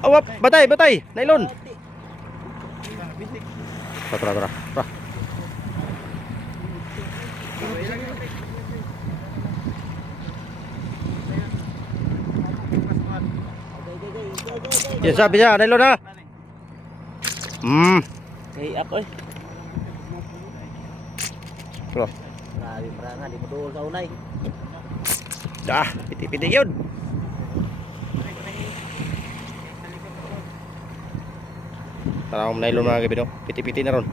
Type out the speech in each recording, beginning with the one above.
Awap, batay, batay. Nylon. Tara. Yan sabi niya, nylon ha. Kay up oy. Bro. Grabe maranga di mo duol sa unay. Dah, piti-piti yun. Tara akong nylon mga kaibigan. Piti-piti na ron.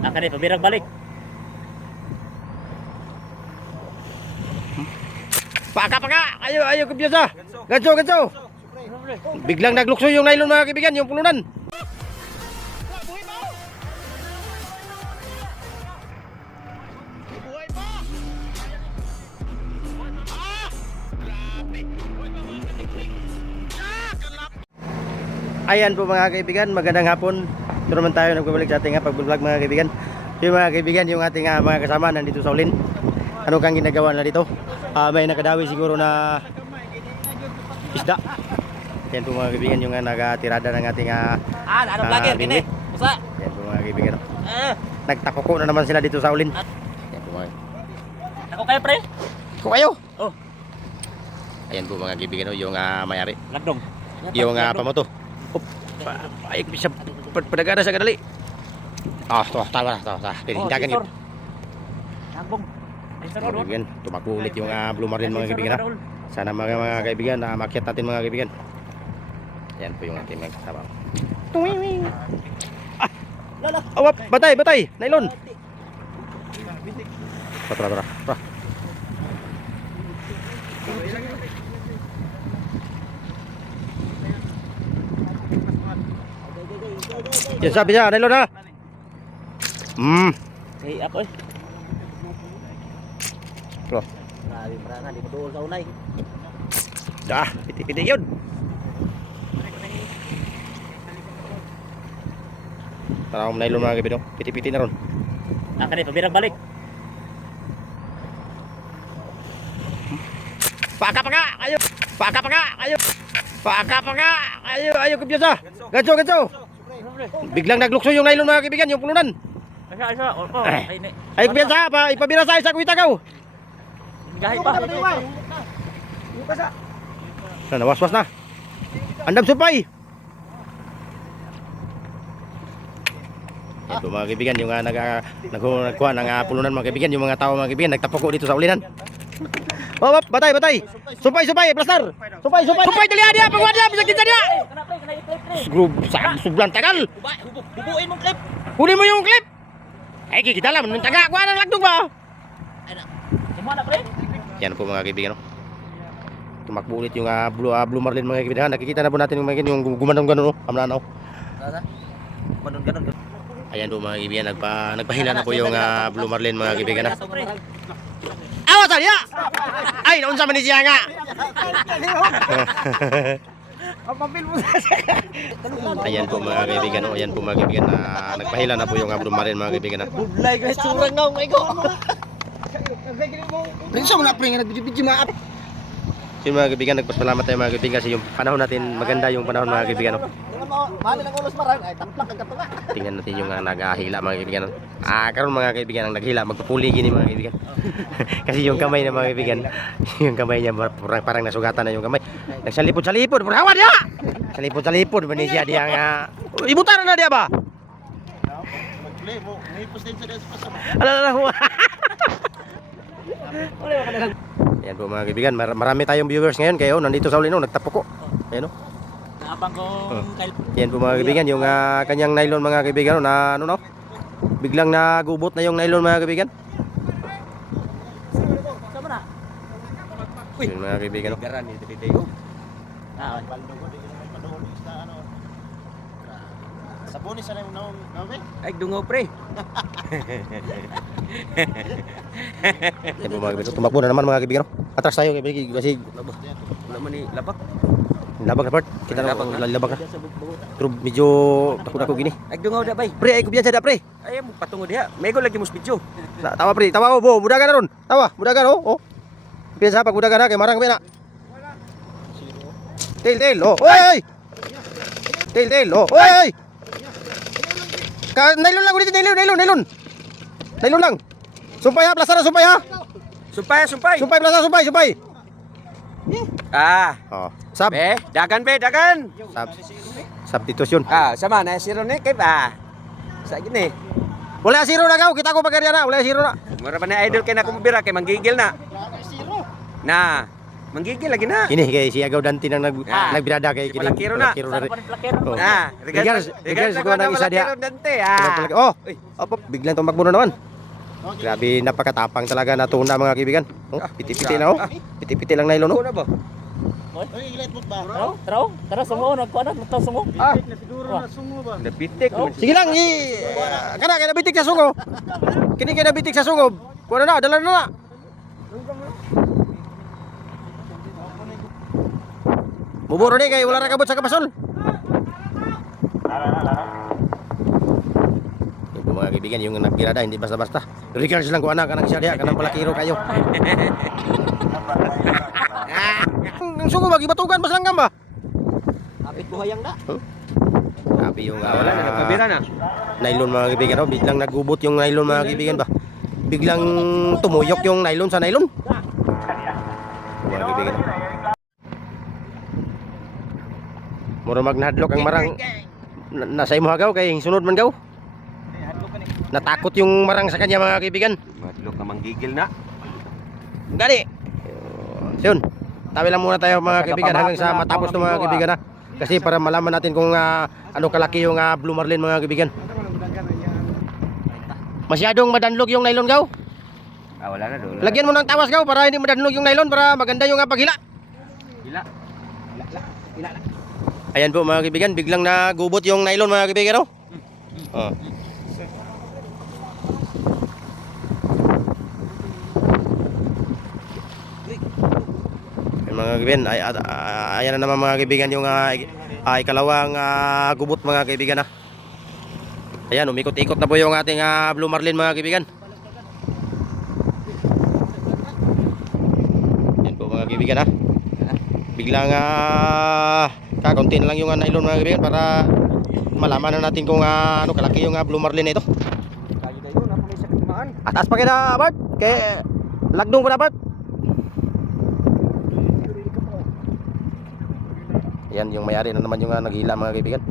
Akan ni pabirag balik. Paka! Ayo kumpiyansa! Ganso! Biglang naglukso yung nylon mga kaibigan, yung pulunan. Ayan po mga kaibigan, magandang hapon. Ito naman tayo nagbabalik sa ating pag-vlog mga kaibigan. Yung mga kaibigan, yung ating mga kasama nandito sa Ulin. Ano kang ginagawa na dito? May nakadawi siguro na isda. Yan po mga kaibigan, yung nagatirada ng ating Ano vlogger kini? Usa. Yan po mga kaibigan. Nagtakuko na naman sila dito sa Ulin. Yan po mga. Ako kayo pre? Ko kayo. Oh. Ayan po mga kaibigan, yung mayari. Lagdong. Yung pamoto. Ay, bisa padagana sa kadali. Tawa. Hindagan yun. Lagdong. Kaibigan, tumakbo ulit yung Blue Marlin mga kaibigan ha. Sana mga kaibigan, makyat natin mga kaibigan. Yan po yung ating mga kasama. Tuwing. Awap, batay, nylon. Tara. Yan sabi niya, nylon ha. Kay up oy. Bro. Grabe maranga di mo duol sa unay. Dah, piti-piti yun. Tara akong nylon mga kaibigan. Piti-piti na ron. Akan ni pabirag balik. Paka! Ayo kumpiyansa. Ganso. Biglang naglukso yung nylon mga kaibigan, yung pulunan. Asa. Oh. Ay kumpiyansa pa, ipabira sa isa kuwita ka. Gahi pa. Nawaswas na. Andam supay. Ito mga kaibigan, yung nagkuha ng pulunan mga kaibigan, yung mga tao mga kaibigan, nagtapoko dito sa ulinan. Batay. Supay, plaster. Supay, dali dia, pagwa dia, bisa kita dia. Grup sublan tagal. Bubuin mong clip. Kunin mo yung clip. Ay, kita lang, taga, kuha ng lagdog ba? Semua na pre. Yan po mga kaibigan. Tumakbo ulit yung Blue Marlin mga kaibigan. Nakikita na po natin yung gumanong gano'n, amlanaw. Ganon. Ayan po mga kaibigan, nagpahila na po yung Blue Marlin mga kaibigan na. Awas ya! Ay, naunsa man ni siya nga. Ayan po mga kaibigan, ayan po mga kaibigan na nagpahila na po yung Blue Marlin mga kaibigan na. Budlay guys, surang nga may go. Rinso mo na pre nga nagbidyo maap. Yung mga kaibigan, nagpasalamat tayo mga kaibigan kasi yung panahon natin, maganda yung panahon mga kaibigan. Mali ng ulos marang ay taplak ang katunga. Tingnan natin yung naghahila mga kaibigan. Karon mga kaibigan ang naghila, magpupuli gini mga kaibigan. Kasi yung kamay na mga kaibigan, yung kamay niya parang nasugatan na yung kamay. Nagsalipod, burawan dia. Salipod ba niya dia nga. Ibutan na dia ba? Ala. Yan po mga kaibigan, marami tayong viewers ngayon kayo nandito sa Ulino, nagtapoko. Ayan o. Abang ko Yan po mga kaibigan, yung kanyang nylon mga kaibigan na biglang nagubot na yung nylon mga kaibigan. Sama na. Yun mga kaibigan. Garan ni Tito. Sabonis sa nang nawe. Ay dungo pre. Yan po mga kaibigan, tumakbo na naman mga kaibigan. Atras tayo kaibigan kasi Naman ni lapak. labag na part. Kita na labag na. Pero medyo dako gini. Ay dungo da bay. Pre, ay kumpiyansa da pre. Ay mo patungo diha. Mego lagi mo video. Tawa pre, tawa bo, mudagan na ron. Mudagan oh. Kumpiyansa pag mudagan na kay marang kami na. Tail. Oh. Oy! Tail. Oh, oy! Nylon lang ulit, nylon. Nylon lang. Sumpay ha, plaza na sumpay ha. Sumpay. Sumpay plaza, sumpay. Ah. Oh, sab. Dagan. Substitution. Ah, sama na si Ron kay ba. Sa gini. Wala zero na gaw, kita ko pagkariya na, wala zero na. Mura ba na idol kay na kumubira kay manggigil na. Na. Manggigil lagi na. Ini kay si Agaw Dante nang nagbirada kay Si Palakiro na. Oh. Ah, Regal siguro ng isa dia. Dante ah. Oh, opo, biglang tumakbo na naman. Grabe, napakatapang talaga na tuna mga kaibigan. Oh, piti-piti lang oh. Piti-piti lang nylon oh. Ano ba? Tara, sungo, nagkuha na, sungo. Ah, Siguro na sungo ba? napitik. Sige lang, kana kay nabitik sa sungo. Kini kay nabitik sa sungo. Kuha na, dala na. Muburo ni kay wala ra kabot sa kabasol. Yung mga kaibigan, yung nagbirada hindi basta-basta. Regards lang ko anak kanang siya diha kanang palakiro kayo. Ang sungo bagi batugan mas langgam ba? Kapit buhayang na. Grabe yung Wala na nagpabira na. nylon mga kaibigan, oh. Biglang nagubot yung nylon mga kaibigan ba? Biglang tumuyok yung nylon sa nylon. Mga kaibigan. Mura magnahadlok ang marang nasa imo hagaw kay sunod man gaw. Natakot yung marang sa kanya mga kaibigan. Madlok na manggigil na. Gani. Yun. Tabi lang muna tayo mga kaibigan hanggang sa matapos ng mga kaibigan ha. Kasi para malaman natin kung ano kalaki yung Blue Marlin mga kaibigan. Masyadong madanlog yung nylon gaw. Ah, wala na do. Lagyan mo ng tawas gaw para hindi madanlog yung nylon para maganda yung paghila. Hila. Ayan po mga kaibigan, biglang nagubot yung nylon mga kaibigan oh. Oh. Ayan, mga kaibigan, ayan na naman mga kaibigan yung ikalawang gubot mga kaibigan ha. Ayan, umikot-ikot na po yung ating Blue Marlin mga kaibigan. Ayan po mga kaibigan ha. Biglang kakunti na lang yung nylon mga kaibigan para malaman na natin kung ano kalaki yung Blue Marlin na ito. Kaya dayo na pulis sa kumaan. Atas pa kaya Bart, kay lagdong pa na Bart. Yan yung mayari na naman yung naghila mga kaibigan.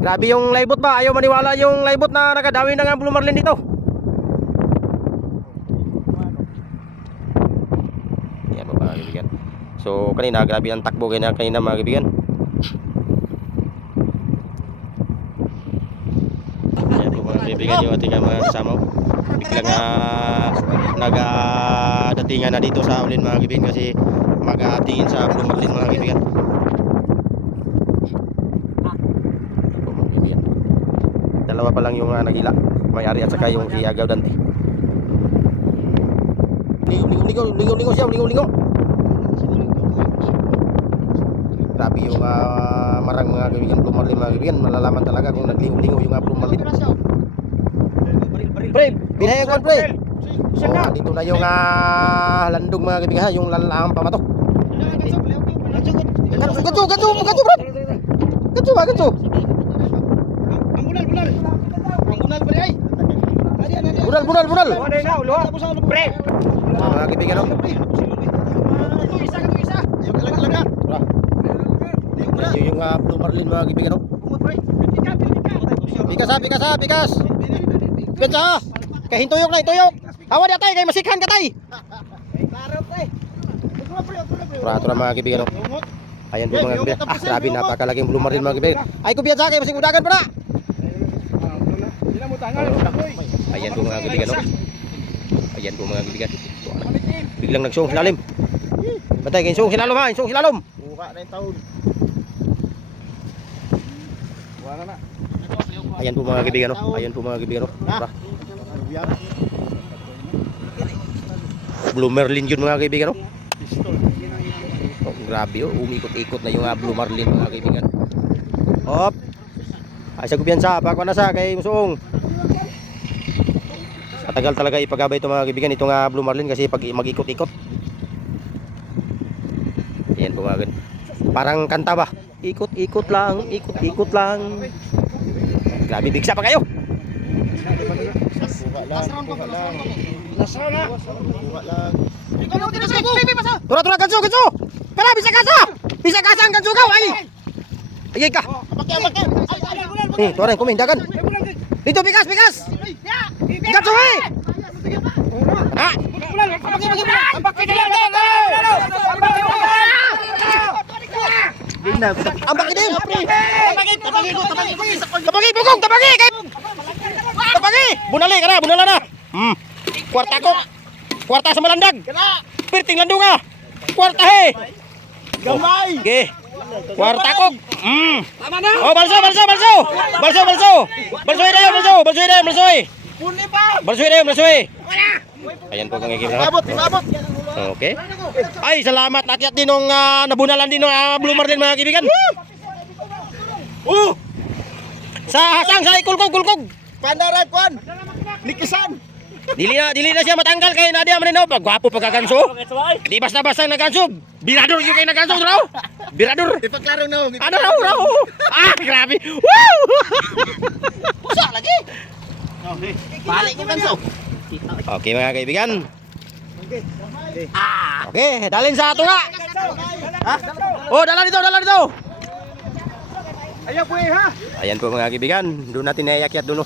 Grabe yung laibot ba? Ayaw maniwala yung laibot na nakadawi ng Blue Marlin dito. Yan po mga kaibigan. So kanina grabe ang takbo kanina mga kaibigan. Yan po mga kaibigan yung ating mga kasama. Biglang nagdatingan na dito sa ulin mga kaibigan kasi mag-atingin sa Blue Marlin mga kaibigan. Yan po mga kaibigan. Dalawa pa lang yung nagila. May-ari at saka yung si Agaw Dante. Ligaw siya, ligaw. Grabe yung marang mga kaibigan Blue Marlin mga kaibigan. Malalaman talaga kung nagliw-lingaw yung Blue Marlin. Pre, binayang ko pre. Oh, dito na yung landog mga kaibigan, yung lalaang pamato. Ganto bro. Ganto. Ang bunal ay. Bunal. Oh, day na ulo. Pre. Mga kaibigan oh. Isa. Yung talaga. Yung Blue Marlin mga kaibigan oh. Pikas. Gansa. Kay hintuyok na. Hawa di atay kay masikhan ka tay. Tura mga kaibigan oh. Ayan po mga kaibigan. Grabe napakalaking Blue Marlin mga kaibigan. Ay ko biyansa kay masing udagan pa na. Ayan po mga kaibigan oh. Ayan po mga kaibigan. Biglang nagsung silalim. Batay kay sung silalom ha, sung silalom. Buka na yung taon. Wala na. Ayan po mga kaibigan oh. Ayan po mga kaibigan oh. Blue Marlin yun mga kaibigan oh. Oh, grabe oh, umikot-ikot na yung Blue Marlin mga kaibigan. Hop. Ay sa kumpiyansa, pa na sa kay Musuong. Matagal talaga ipagabay ito mga kaibigan itong Blue Marlin kasi pag mag-ikot-ikot. Ayan po mga kaibigan. Parang kanta ba? Ikot-ikot lang, ikot-ikot lang. Grabe, bigsa pa kayo. Buka lang, buka lang. Nasa na. Buka lang. Tura, ganso, ganso. Kala, bisa kasa. Bisa kasa ang ganso ka, ay. Ayay ka. Tura, kumindagan. Dito, bigas. Ganso, ay. Ha? Ang bakidim. Tabagi, bugong, tabagi. Tabagi. Bunali ka na, bunala na. Kwarta ko. Kwarta sa malandag. Pirting landunga. Kwarta he. Gamay. Okay. Kwarta ko. Oh, balso. Balsoy. Ayan po kang ikip. Abot. Okay. Ay, salamat. Akyat din nung nabunalan din nung Blue Marlin mga kaibigan. Sa hasang, sa kulkog. Pandaray kuan. Likisan. Dili na siya matanggal kay Nadia Marino. Gwapo pagkaganso. Di basta-basta naganso. Birador yung kay naganso raw. Birador. Ipagklaro na. Ano raw? Grabe. Woo! Pusa lagi. Balik ko kanso. Okay mga kaibigan. Okay, dalhin sa ato nga. Ha? Oh, dala dito. Ayaw po ha. Ayan po mga kaibigan. Doon natin naiakyat doon.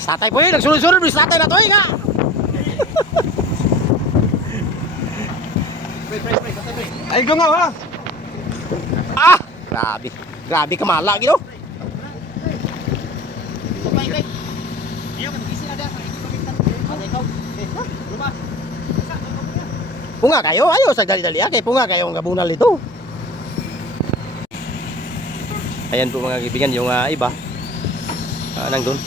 Satay po nagsunod-sunod. Satay na to nga. Ay go nga ha. Grabe kamala gino. Punga kayo, ayo sa dali-dali kay punga kayo ang gabunal ito. Ayan po mga kaibigan yung iba. Nang doon.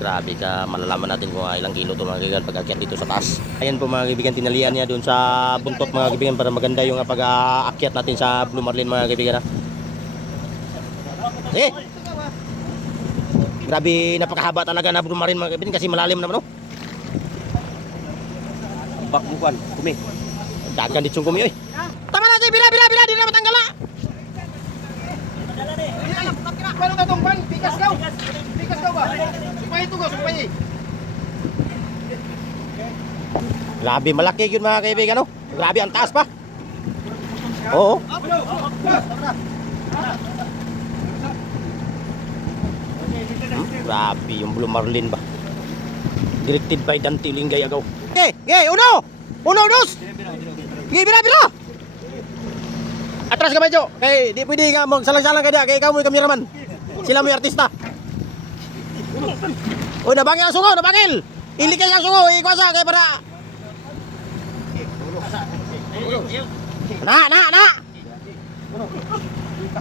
Grabe ka, malalaman natin kung ilang kilo ito mga kaibigan pag-akyat dito sa taas. Ayan po mga kaibigan, tinalian niya doon sa buntot mga kaibigan para maganda yung pag-akyat natin sa Blue Marlin mga kaibigan. Grabe, napakahaba talaga na Blue Marlin mga kaibigan kasi malalim naman Bakbukan, kumi. Dagan dito kumi oy. Tama na bila di na matanggal na. Paano ka tong ban? Bigas daw ba? Supay. Grabe, malaki yun mga kaibigan Grabe, ang taas pa. Oo. Grabe yung Blue Marlin ba. Directed by Dante Lingay agaw. Uno, dos. Bila. Atras ka medyo. Kay di pwede ka magsalang-salang ka diya. Kay ikaw mo yung kameraman. Sila mo yung artista. Nabangil ang sungo, nabangil. Ilikay ang sungo, ikuasa kay para. Na.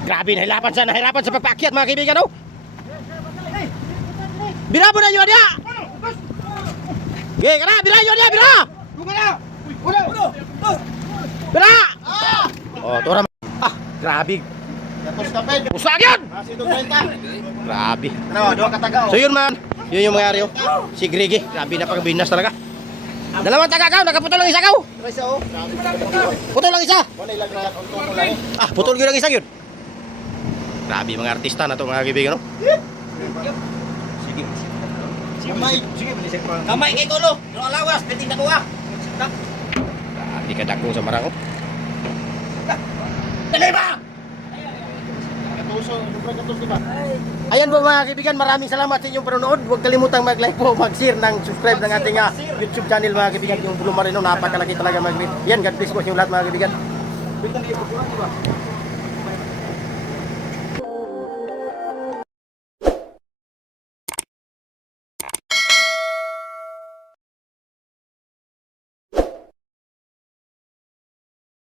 Grabe, nahirapan sa pagpaakyat mga kaibigan Bira mo na yun dia. Kana, bira yun dia, bira. Bira. Tura. Grabe. Tapos kapay. Usag yun. Asito 30. Grabe. Ano, duha ka taga. So yun man, yun yung mga Rio. Si Grigi, grabe na pagbinas talaga. Dalawang taga ka, nakaputol lang isa ka. Isa oh. Putol lang isa. Wala ilang na untong ko lang. Putol yun lang isa yun. Grabe mga artista na to mga kaibigan Kamay kay Tolo. No alawas, piting na kuha. Grabe ka dako sa marang Dali ba? Katuso, di ba? Ayan po mga kaibigan, maraming salamat sa inyong panonood. Huwag kalimutang mag-like po, mag-share, subscribe ng ating YouTube channel mga kaibigan. Yung Blue Marlin, napakalaki talaga mga kaibigan. Yan, God bless po sa inyo lahat mga kaibigan.